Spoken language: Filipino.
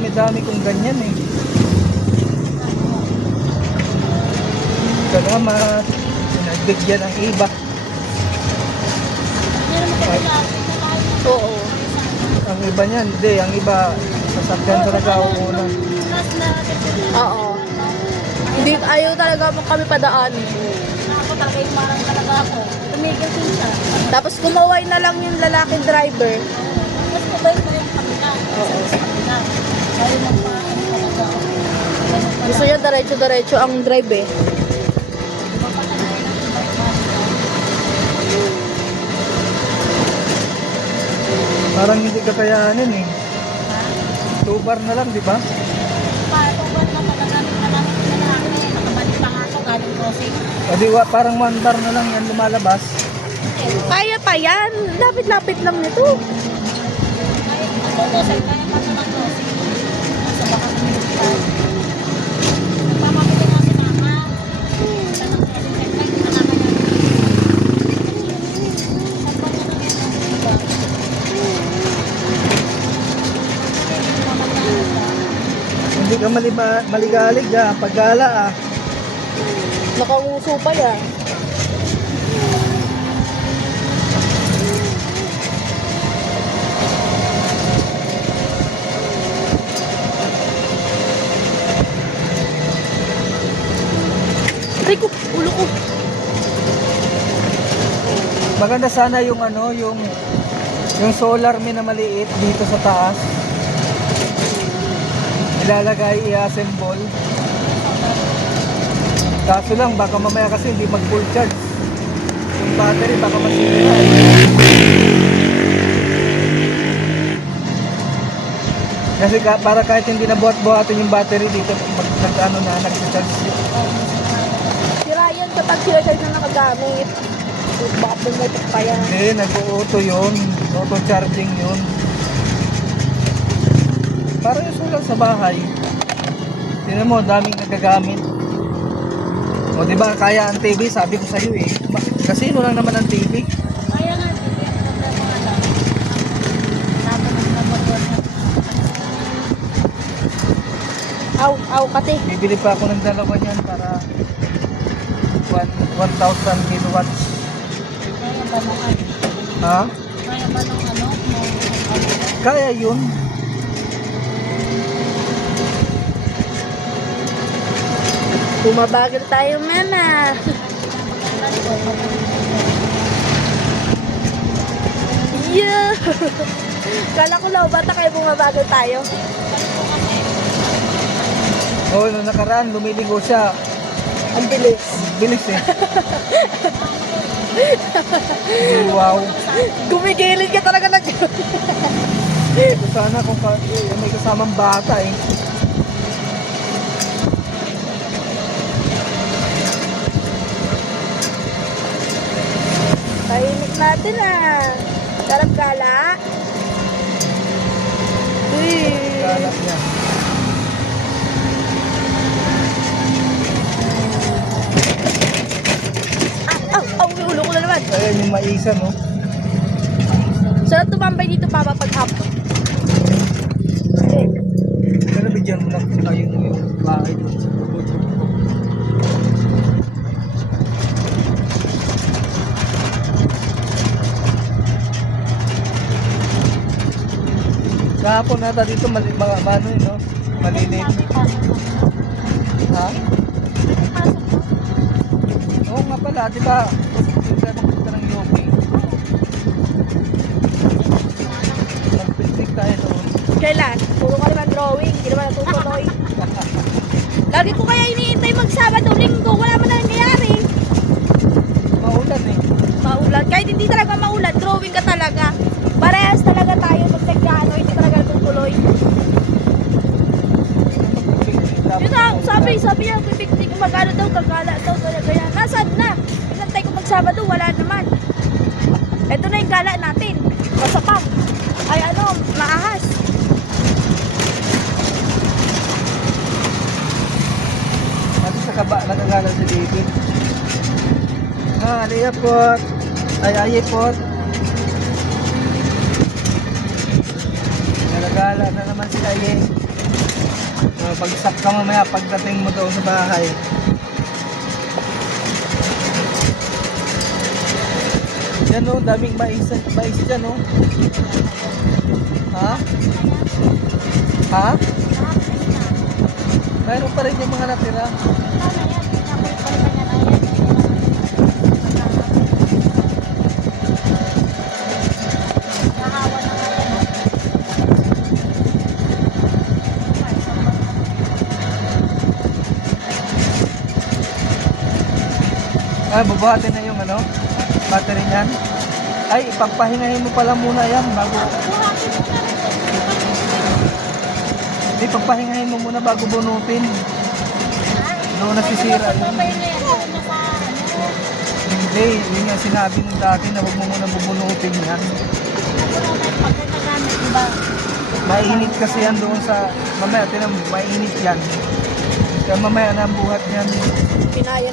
dami-dami kong ganyan eh. Salamat. Pinagbigyan ang iba. Oo. Ang iba niyan, hindi. Ang iba, sasakyan talaga ako una. Oo. Hindi, ayaw talaga mo kami padaan. Ako talaga yung marang talaga ako. Tumigil din siya. Tapos kumaway na lang yung lalaking driver. Mas mabay ko yung kabila. Oo. Sa kabila. Ayaw magpaano talaga ako. Gusto niya diretso-diretso ang drive eh. Mapatanayin ang bike man. Parang hindi ka kayanin eh. 2 bar na lang, di ba? Paano ba na pagkagamit na lang yung lalaki? Nakabalik pa nga ako galing crossing. O di, parang 1 bar na lang yan lumalabas. Kaya pa yan. Lapit-lapit lang nito. Kahit matutusay, kaya pa ito ng crossing. Nasa baka kumilipad. Nagpapabili nga si mama. Sa ng crossing center, hindi na naman yan. Saan ba na naman yung iba? Mamagana ba? Hindi ka maligalig ah. Paggala ah. Nakanguso pa yan. Ay ko, ulo ko. Maganda sana yung ano, yung solar min na maliit dito sa taas. Ilalagay, i-assemble. Kaso lang, baka mamaya kasi hindi mag full charge. Yung battery baka masira. Kasi para kahit hindi na buhat-buhatin yung battery dito, nag-charge. Si Ryan kapag sila-charge na nakagamit. Baka bumotok pa yan. Hindi, nag-auto yun. Auto charging yun. Para yung solar sa bahay. Tingnan mo, daming nagagamit. O diba, kaya ang TV, sabi ko sa'yo eh. Kasino lang naman ang TV. Kaya nga, hindi ang problema nga lang. Lahat ng nagbabagot na. Aw, kate. Bibili pa ako ng dalawa niyan para 1,000 kilowatts. Kaya ba nung ano? Ha? Kaya ba nung ano? Kaya yun. Bumabagal tayo, mama. Yeah! Kala ko lang, bata kayo bumabagal tayo. O, nung nakaraan, lumiligo siya. Ang bilis. Bilis eh. Wow. Gumigilid ka talaga na dyan. Sana kung may kasamang bata eh. Pahinig natin ah. Sarap gala. Uy. Galap niya. Ulo ko na naman. Ayan yung maisa no. Sarap tumambay dito papa pag hapon. Pero bigyan mo lang sila yung bahay doon sa bubot. Kahapon nata dito mga ano yun no? Malilit. Ha? Oo nga pala, di ba? Kasi pupunta ng yogi. Mag-picnic tayo doon. Kailan? Puro ka naman drawing. Hindi naman natutuloy. Lagi ko kaya iniintay mag-Sabado, Linggo. Wala man na nangyayari. Maulan eh. Maulan. Kahit hindi talaga maulan, drawing ka talaga. Parehas talaga tayo pag nagkaano, hindi talaga natutuloy. Yun na, sabi niya, pipiknik, magano daw, gagala daw, kaya nasaan na? Inantay ko mag-Sabado, wala naman. Ito na yung gala natin. Masapang. Ay ano, maahas. At sa kaba, nagagalan si David. Aliyah po. Ay po. Nagagala na naman si Aye. Pagsak ka mamaya pagdating mo doon sa bahay. Yan o, daming mais dyan o. Ha? Ha? Mayroon pa rin yung mga natira. Bubuhatin na yung ano, battery niyan. Ay, ipagpahingahin mo pala muna yan bago. Hindi, pagpahingahin mo muna bago bunutin. Doon nasisira yun. Hindi, yun nga sinabi nung dati na huwag mo muna bubunutin yan. Mainit kasi yan doon sa, mamaya, mainit yan. Kaya mamaya na ang buhat yan. Pinaya